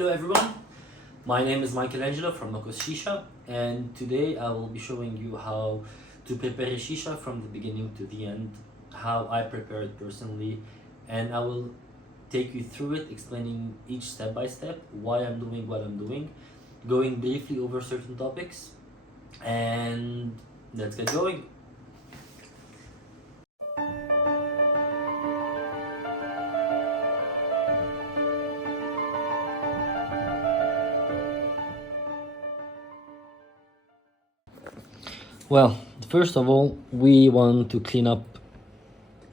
Hello everyone, my name is Michelangelo from Shisha, and today I will be showing you how to prepare a shisha from the beginning to the end, how I prepare it personally, and I will take you through it, explaining each step by step, why I'm doing what I'm doing, going briefly over certain topics, and let's get going. Well, first of all, we want to clean up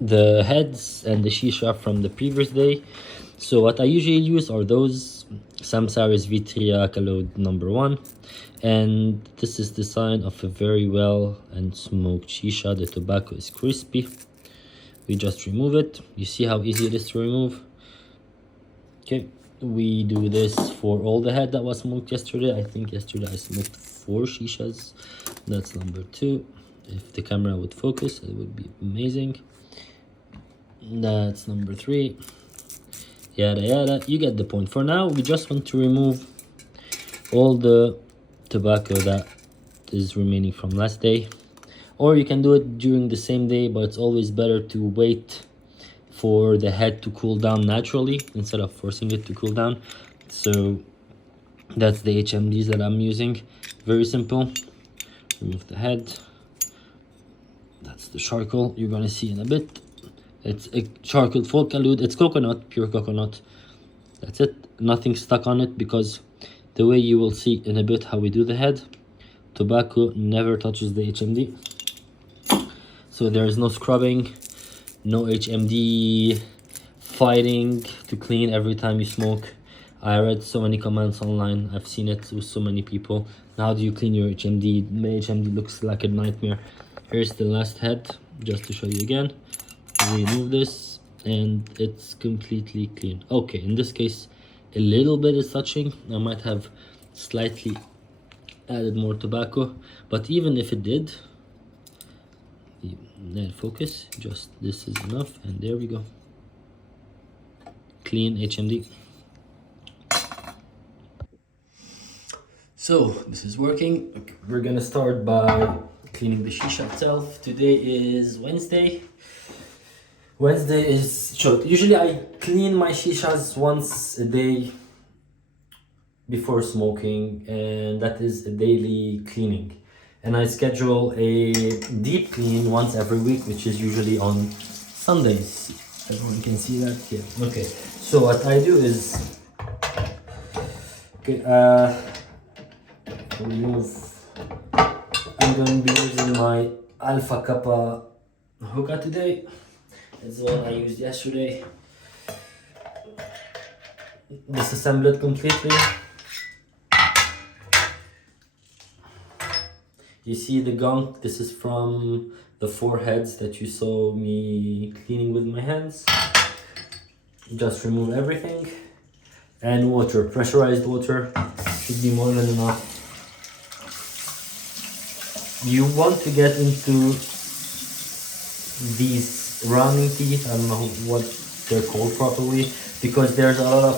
the heads and the shisha from the previous day. So what I usually use are those Samsaris Vitria load number 1, and this is the sign of a very well and smoked shisha. The tobacco is crispy. We just remove it. You see how easy it is to remove. Okay, we do this for all the head that was smoked yesterday. I think yesterday I smoked 4 shishas. That's number 2. If the camera would focus, it would be amazing. That's number 3. Yada yada, you get the point. For now, we just want to remove all the tobacco that is remaining from last day. Or you can do it during the same day, but it's always better to wait for the head to cool down naturally instead of forcing it to cool down. So that's the HMDs that I'm using. Very simple. Remove the head. That's the charcoal you're gonna see in a bit. It's a charcoal folkalud. It's coconut, pure coconut. That's it. Nothing stuck on it, because the way you will see in a bit how we do the head, tobacco never touches the HMD. So there is no scrubbing, no HMD fighting to clean every time you smoke. I read so many comments online. I've seen it with so many people. How do you clean your HMD? My HMD looks like a nightmare. Here's the last head, just to show you again. Remove this and it's completely clean. Okay, in this case, a little bit is touching. I might have slightly added more tobacco, but even if it did, net focus, just this is enough, and there we go. Clean HMD. So this is working. Okay, we're gonna start by cleaning the shisha itself. Today is Wednesday. Wednesday is short. Usually I clean my shishas once a day before smoking, and that is a daily cleaning. And I schedule a deep clean once every week, which is usually on Sundays. Everyone can see that here. Okay, so what I do is, okay, remove. I'm going to be using my Alpha Kappa hookah today. It's the one I used yesterday. Disassemble it completely. You see the gunk? This is from the 4 heads that you saw me cleaning with my hands. Just remove everything. And water, pressurized water, should be more than enough. You want to get into these rounding teeth, I don't know what they're called properly, because there's a lot of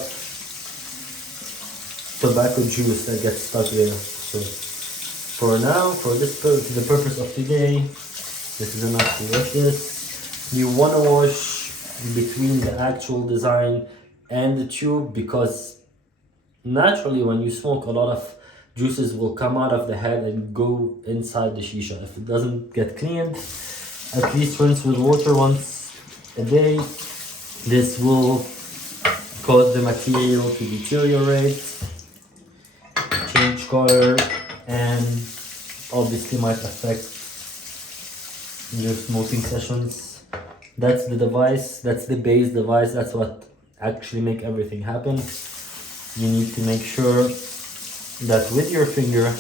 tobacco juice that gets stuck there. So for now, for this the purpose of today, this is enough to wash this. You want to wash between the actual design and the tube, because naturally when you smoke, a lot of juices will come out of the head and go inside the shisha. If it doesn't get cleaned, at least rinse with water once a day. This will cause the material to deteriorate, change color, and obviously might affect your smoking sessions. That's the device, that's the base device, that's what actually make everything happen. You need to make sure that with your finger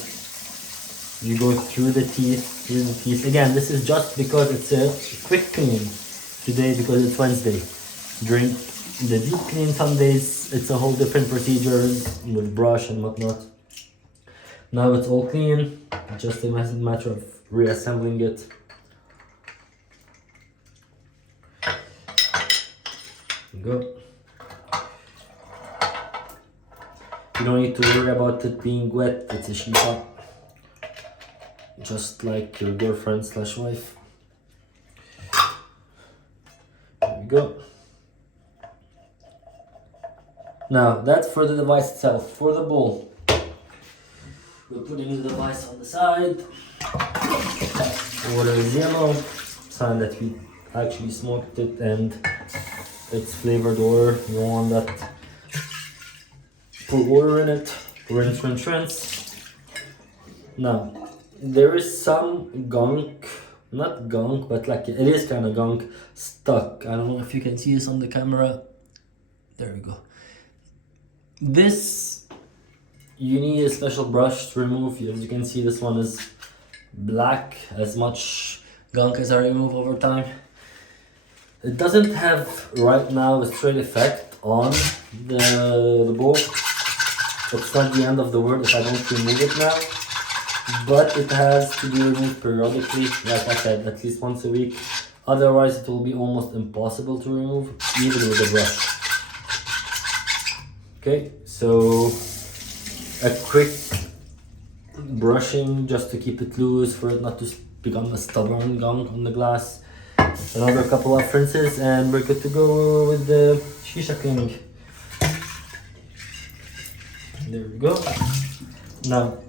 you go through the teeth, Again, this is just because it's a quick clean today, because it's Wednesday. During the deep clean Sundays, it's a whole different procedure with brush and whatnot. Now it's all clean, just a matter of reassembling it. Go. You don't need to worry about it being wet. It's a shisha, just like your girlfriend slash wife. There we go. Now that's for the device itself. For the bowl, we're putting the device on the side. Water is yellow, sign that we actually smoked it and it's flavored water. You don't want that. Put water in it. Rinse, rinse, rinse. Now there is some gunk, not gunk, but like it is kind of gunk stuck. I don't know if you can see this on the camera. There we go. This, you need a special brush to remove. As you can see, this one is black. As much gunk as I remove over time. It doesn't have right now a straight effect on the bowl. It's not the end of the world if I don't remove it now, but it has to be removed periodically, like I said, at least once a week. Otherwise it will be almost impossible to remove, even with a brush. Okay, so a quick brushing just to keep it loose, for it not to become a stubborn gunk on the glass. Another couple of rinses and we're good to go with the shisha cleaning. There we go. Now,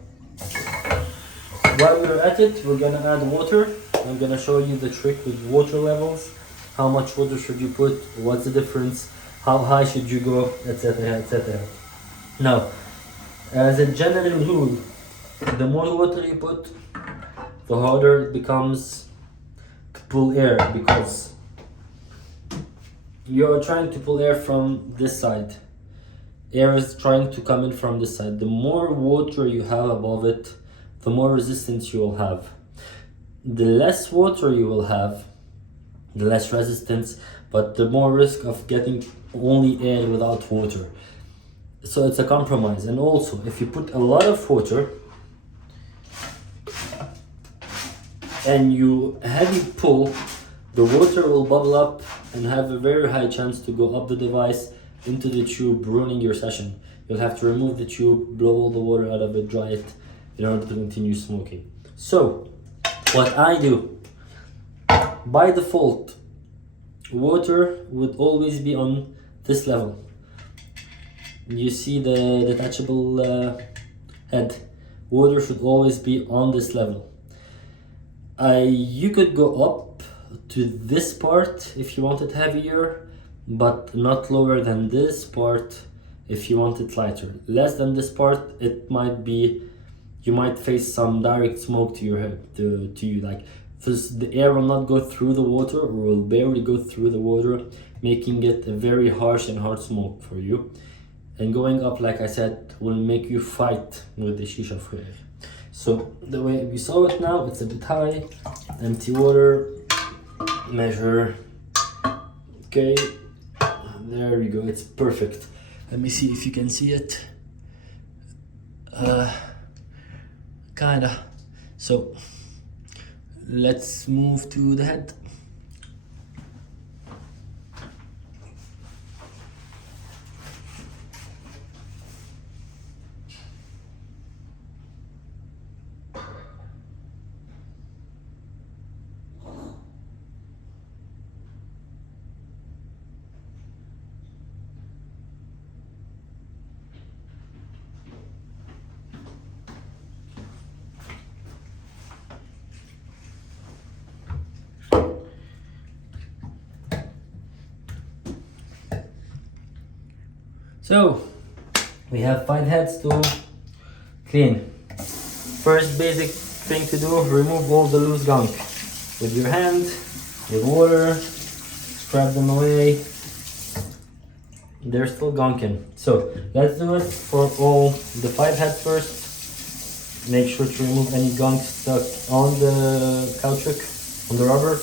while we're at it, we're gonna add water. I'm gonna show you the trick with water levels. How much water should you put? What's the difference? How high should you go? Etc. etc. Now, as a general rule, the more water you put, the harder it becomes to pull air, because you're trying to pull air from this side. Air is trying to come in from this side. The more water you have above it, the more resistance you will have. The less water you will have, the less resistance, but the more risk of getting only air without water. So it's a compromise. And also, if you put a lot of water and you heavy pull, the water will bubble up and have a very high chance to go up the device into the tube, ruining your session. You'll have to remove the tube, blow all the water out of it, dry it in order to continue smoking. So what I do, by default, water would always be on this level. You see the detachable head. Water should always be on this level. You could go up to this part if you want it heavier, but not lower than this part if you want it lighter. Less than this part, it might be, you might face some direct smoke to your head, to you, like the air will not go through the water, or will barely go through the water, making it a very harsh and hard smoke for you. And going up, like I said, will make you fight with the shisha flare. So the way we saw it now, it's a bit high. Empty water, measure. Okay, there we go, it's perfect. Let me see if you can see it. Kinda. So let's move to the head. So we have 5 heads to clean. First basic thing to do, remove all the loose gunk with your hand, with water, scrub them away. They're still gunking. So let's do it for all the 5 heads first. Make sure to remove any gunk stuck on the caoutchouc, on the rubber.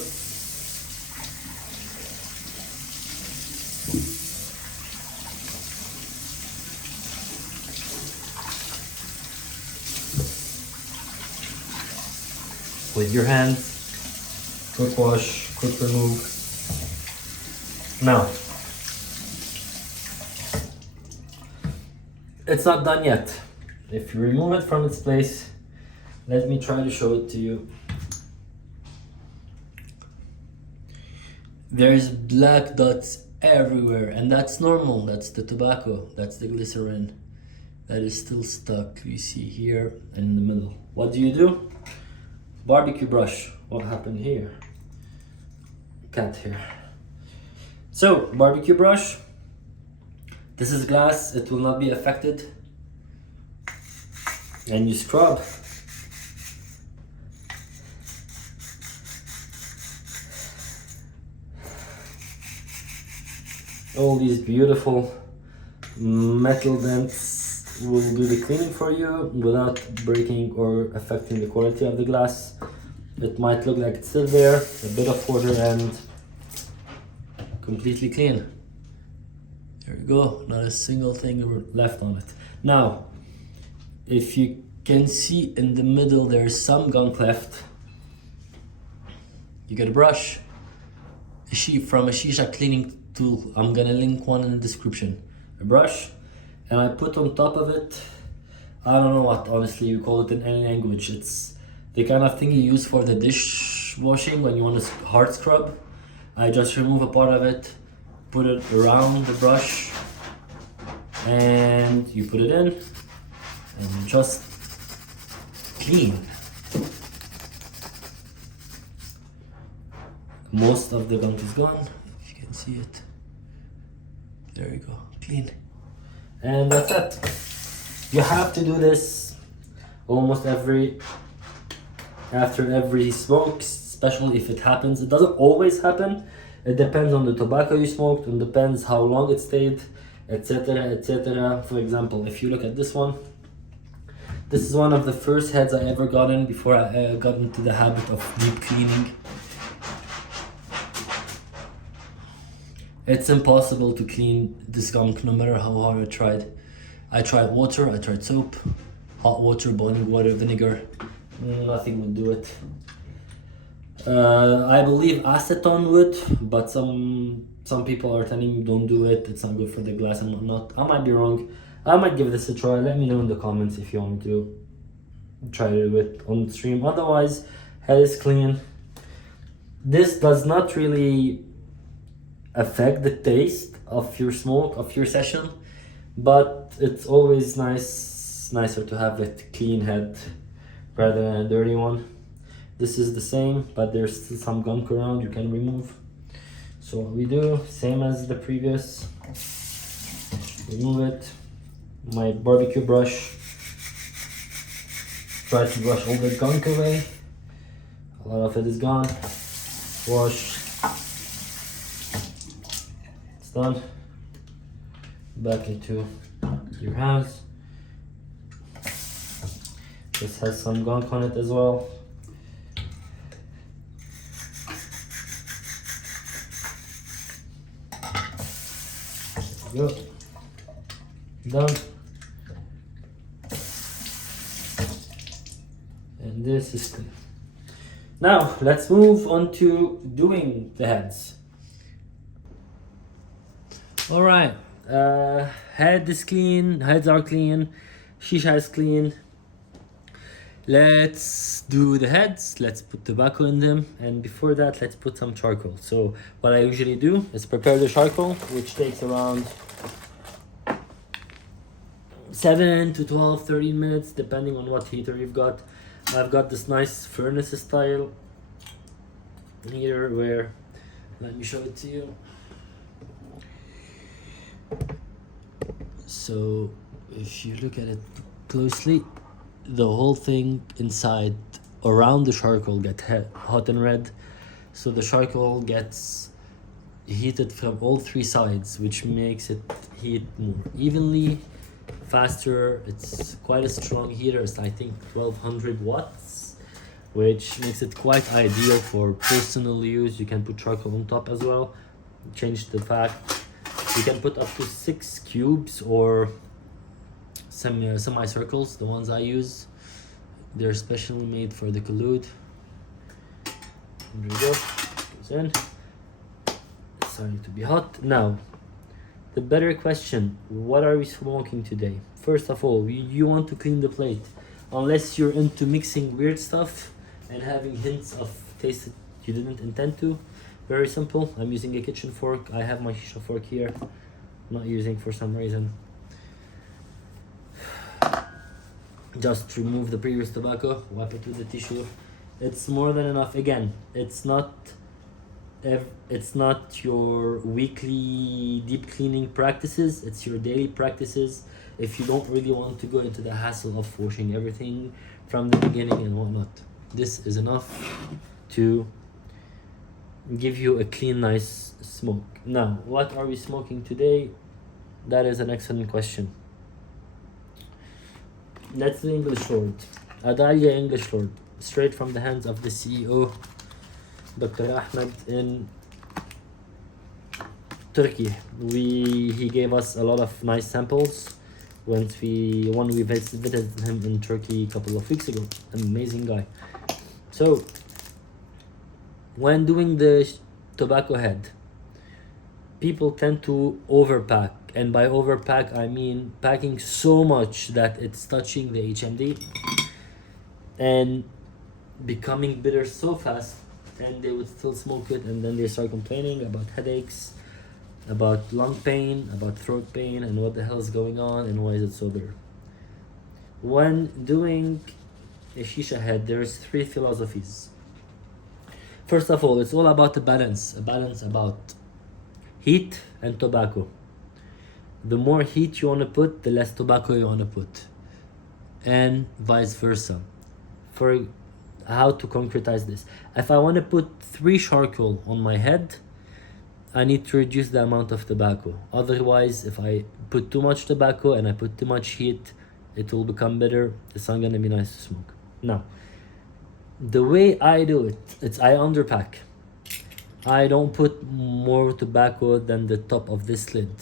With your hands, quick wash, quick remove. Now, it's not done yet. If you remove it from its place, let me try to show it to you. There's black dots everywhere, and that's normal. That's the tobacco, that's the glycerin that is still stuck. You see here in the middle. What do? Barbecue brush. What happened here? Cat here. So, barbecue brush. This is glass, it will not be affected. And you scrub. All these beautiful metal dents will do the cleaning for you without breaking or affecting the quality of the glass. It might look like it's still there, a bit of water and completely clean. There you go, not a single thing left on it. Now, if you can see in the middle there's some gunk left, you get a brush, from a Shisha cleaning tool. I'm gonna link one in the description. A brush, and I put on top of it, I don't know what honestly you call it in any language. It's the kind of thing you use for the dishwashing when you want to hard scrub. I just remove a part of it, put it around the brush, and you put it in, and you just clean. Most of the gunk is gone, if you can see it. There you go, clean. And that's it. You have to do this almost after every smoke, especially if it happens. It doesn't always happen. It depends on the tobacco you smoked, and depends how long it stayed, etc, etc. For example, if you look at this one, this is one of the first heads I ever got in before I got into the habit of deep cleaning. It's impossible to clean this gunk no matter how hard I tried. I tried water, I tried soap, hot water, boiling water, vinegar. Nothing would do it. I believe acetone would, but some people are telling me don't do it, it's not good for the glass and whatnot. I might be wrong. I might give this a try. Let me know in the comments if you want to try to do it on stream. Otherwise, head is clean. This does not really affect the taste of your smoke, of your session, but it's always nicer to have a clean head rather than a dirty one. This is the same, but there's still some gunk around you can remove. So what we do, same as the previous, remove it. My barbecue brush, try to brush all the gunk away. A lot of it is gone. Wash. It's done. Back into your hands. This has some gunk on it as well. There we go. Done. And this is clean. Now let's move on to doing the heads. All right, head is clean, heads are clean, Shisha is clean. Let's do the heads, let's put tobacco in them, and before that let's put some charcoal. So what I usually do is prepare the charcoal, which takes around 7 to 12, 13 minutes depending on what heater you've got. I've got this nice furnace style heater where, let me show it to you. So if you look at it closely, the whole thing inside around the charcoal gets hot and red, so the charcoal gets heated from all three sides, which makes it heat more evenly, faster. It's quite a strong heater. It's I think 1200 watts, which makes it quite ideal for personal use. You can put charcoal on top as well. Change the fact you can put up to 6 cubes or semicircles. The ones I use, they're specially made for the collude. There we go. Goes in. It's starting to be hot now. The better question, what are we smoking today? first of all, you want to clean the plate. Unless you're into mixing weird stuff and having hints of taste that you didn't intend to. Very simple. I'm using a kitchen fork. I have my shisha fork here. I'm not using for some reason. Just remove the previous tobacco, wipe it with the tissue. It's more than enough. Again, it's not your weekly deep cleaning practices, it's your daily practices. If you don't really want to go into the hassle of washing everything from the beginning and whatnot, this is enough to give you a clean, nice smoke. Now, what are we smoking today? That is an excellent question. That's the English Lord, Adalia English Lord, straight from the hands of the CEO, Dr. Ahmed in Turkey. He gave us a lot of nice samples when we visited him in Turkey a couple of weeks ago. Amazing guy. So when doing the tobacco head, people tend to overpack, and by overpack I mean packing so much that it's touching the HMD and becoming bitter so fast, and they would still smoke it, and then they start complaining about headaches, about lung pain, about throat pain, and what the hell is going on and why is it so bitter. When doing a shisha head, there's 3 philosophies. First of all, it's all about a balance about heat and tobacco. The more heat you want to put, the less tobacco you want to put, and vice versa. For how to concretize this, if I want to put 3 charcoal on my head, I need to reduce the amount of tobacco. Otherwise, if I put too much tobacco and I put too much heat, it will become bitter. It's not gonna be nice to smoke. Now, the way I do it, it's I underpack. I don't put more tobacco than the top of this lid,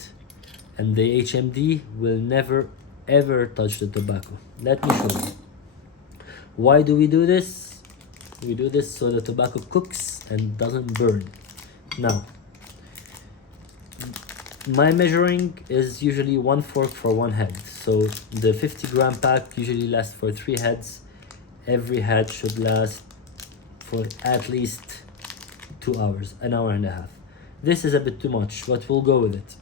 and the HMD will never ever touch the tobacco. Let me show you. Why do we do this? We do this so the tobacco cooks and doesn't burn. Now, my measuring is usually 1 fork for 1 head. So the 50-gram pack usually lasts for 3 heads. Every head should last for at least 2 hours, an hour and a half. This is a bit too much, but we'll go with it.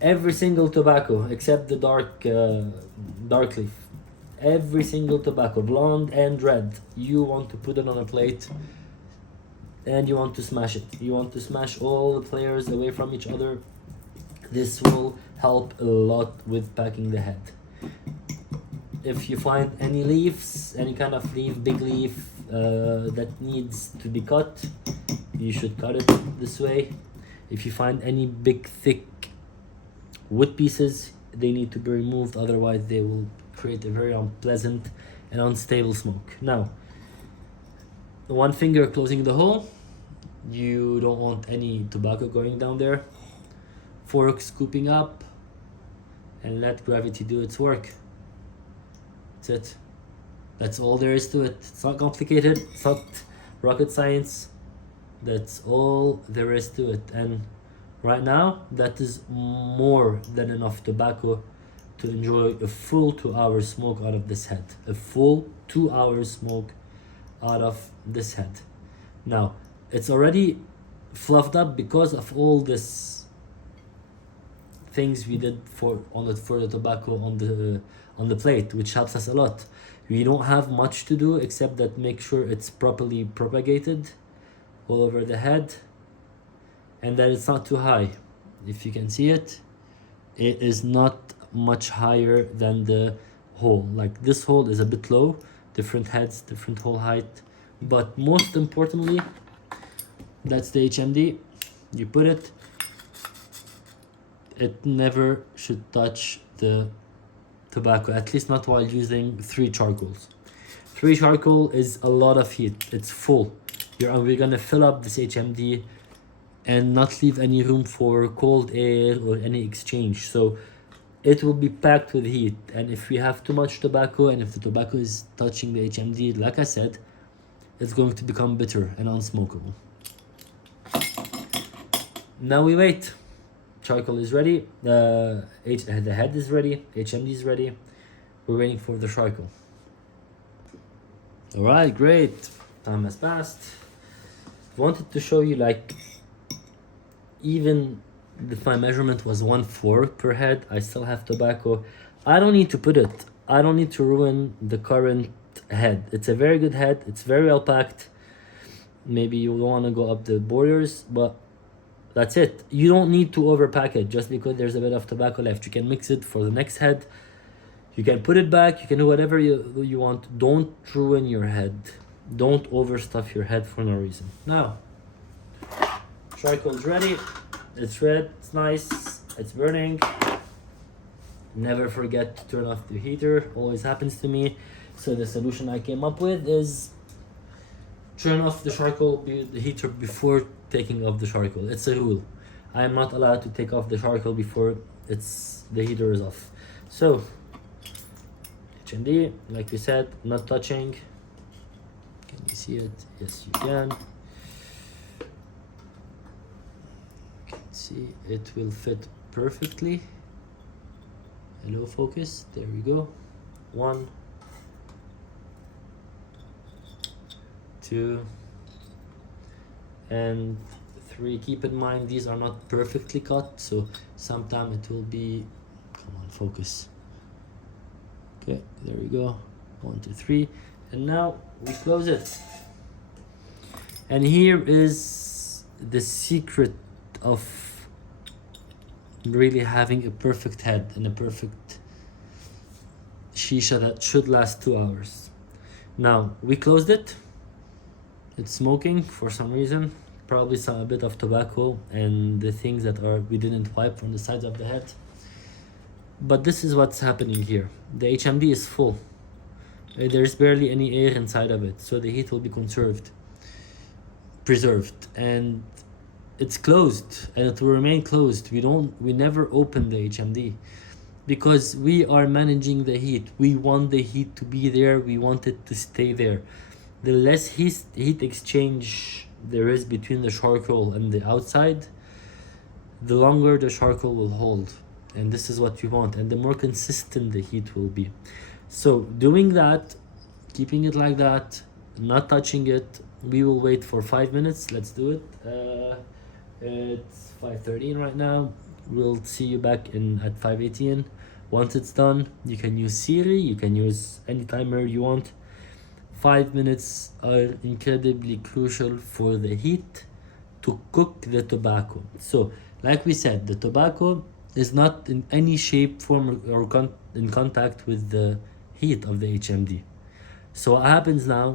Every single tobacco, except the dark leaf, every single tobacco, blonde and red, you want to put it on a plate and you want to smash it. You want to smash all the players away from each other. This will help a lot with packing the head. If you find any leaves, any kind of leaf, big leaf that needs to be cut, you should cut it this way. If you find any big thick wood pieces, they need to be removed, otherwise they will create a very unpleasant and unstable smoke. Now, 1 finger closing the hole, you don't want any tobacco going down there. Fork scooping up, and let gravity do its work. That's it. That's all there is to it. It's not complicated, it's not rocket science. That's all there is to it. And right now, that is more than enough tobacco to enjoy a full 2 hours smoke out of this head. A full 2 hours smoke out of this head. Now, it's already fluffed up because of all this things we did for the tobacco on the plate, which helps us a lot. We don't have much to do except that make sure it's properly propagated all over the head, and that it's not too high. If you can see it, it is not much higher than the hole. Like this hole is a bit low, different heads, different hole height, but most importantly, that's the HMD. You put it, it never should touch the tobacco, at least not while using 3 charcoals. 3 charcoal is a lot of heat, it's full. We're gonna fill up this HMD and not leave any room for cold air or any exchange. So it will be packed with heat, and if we have too much tobacco and if the tobacco is touching the HMD, like I said, it's going to become bitter and unsmokable. Now we wait. charcoal is ready. The head is ready. HMD is ready. We're waiting for the charcoal. All right, great. Time has passed. Wanted to show you, like, even if my measurement was 1/4 per head, I still have tobacco. I don't need to put it. I don't need to ruin the current head. It's a very good head. It's very well packed. Maybe you don't want to go up the borders, but that's it. You don't need to overpack it just because there's a bit of tobacco left. You can mix it for the next head. You can put it back. You can do whatever you want. Don't ruin your head. Don't overstuff your head for no reason. Now, charcoal's ready. It's red. It's nice. It's burning. Never forget to turn off the heater. Always happens to me. So the solution I came up with is turn off the the heater before taking off the charcoal. It's a rule. I am not allowed to take off the charcoal before the heater is off. So HMD, like we said, not touching. Can you see it? Yes, you can. You can see it will fit perfectly. Hello, focus. There we go. 1, 2, and 3. Keep in mind these are not perfectly cut, so sometime it will be, come on, focus. Okay, there we go. 1, 2, 3, and now we close it. And here is the secret of really having a perfect head and a perfect shisha that should last 2 hours. Now we closed it. It's smoking for some reason, probably a bit of tobacco and the things that we didn't wipe from the sides of the head. But this is what's happening here. The HMD is full. There's barely any air inside of it, so the heat will be preserved, and it's closed, and it will remain closed. We never open the HMD because we are managing the heat. We want the heat to be there. We want it to stay there. The less heat exchange there is between the charcoal and the outside, the longer the charcoal will hold, and this is what we want, and the more consistent the heat will be. So doing that, keeping it like that, not touching it, we will wait for 5 minutes. Let's do it. It's 5:13 right now. We'll see you back at 5:18. Once it's done, you can use Siri, you can use any timer you want. 5 minutes are incredibly crucial for the heat to cook the tobacco. So, like we said, the tobacco is not in any shape, form, or in contact with the heat of the HMD. So what happens now,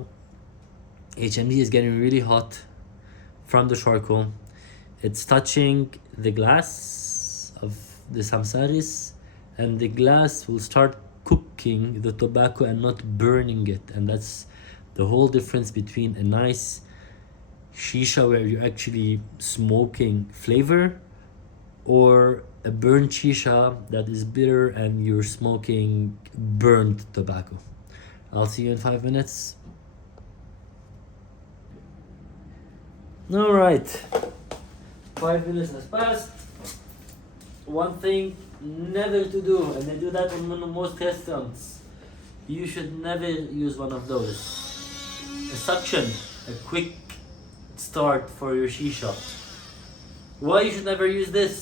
HMD is getting really hot from the charcoal. It's touching the glass of the Samsaris, and the glass will start cooking the tobacco and not burning it. And that's the whole difference between a nice shisha where you're actually smoking flavor, or a burnt shisha that is bitter and you're smoking burnt tobacco. I'll see you in 5 minutes. All right, 5 minutes has passed. One thing never to do, and they do that in most restaurants, you should never use one of those. A suction, a quick start for your shisha. Why you should never use this?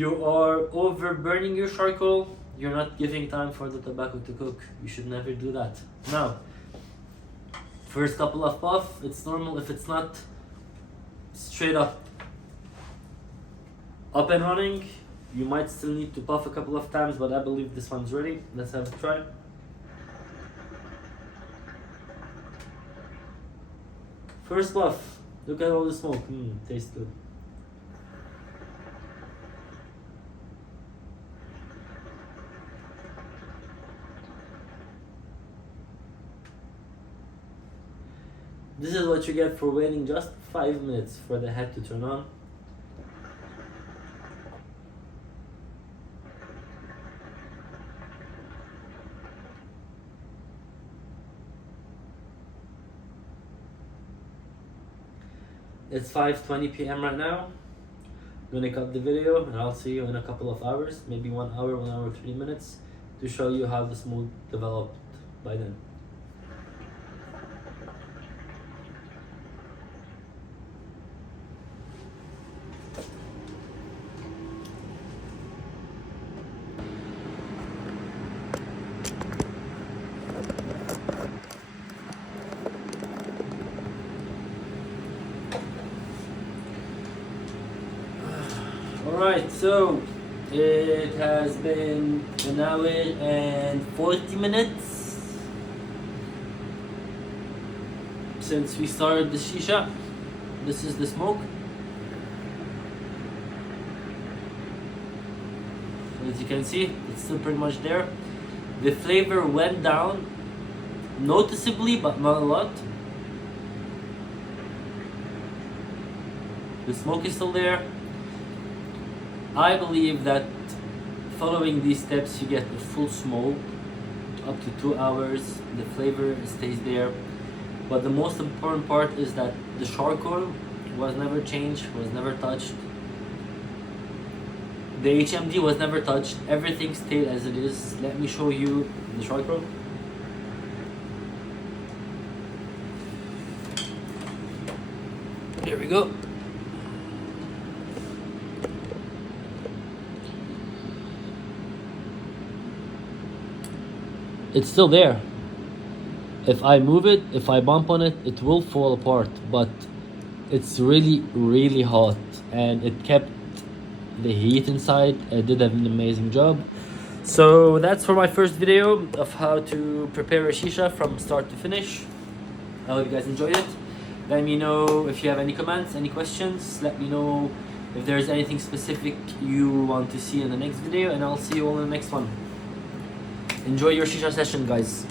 You are over burning your charcoal. You're not giving time for the tobacco to cook. You should never do that. Now, first couple of puff, it's normal. If it's not straight up and running, you might still need to puff a couple of times, but I believe this one's ready. Let's have a try. First puff, look at all the smoke. Tastes good. This is what you get for waiting just 5 minutes for the head to turn on. It's 5:20 p.m. right now. gonna cut the video and I'll see you in a couple of hours, maybe 1 hour, 1 hour 30 minutes, to show you how the smoke developed by then. Alright, so it has been 1 hour and 40 minutes since we started the shisha. This is the smoke. As you can see, it's still pretty much there. The flavor went down noticeably, but not a lot. The smoke is still there. I believe that following these steps you get a full smoke up to 2 hours. The flavor stays there, but the most important part is that the charcoal was never changed, was never touched. The HMD was never touched. Everything stayed as it is. Let me show you the charcoal. Here we go. It's still there. If I move it, if I bump on it, it will fall apart, but it's really hot and it kept the heat inside. It did an amazing job. So that's for my first video of how to prepare a shisha from start to finish. I hope you guys enjoyed it. Let me know if you have any comments, any questions. Let me know if there's anything specific you want to see in the next video, and I'll see you all in the next one. Enjoy your shisha session, guys.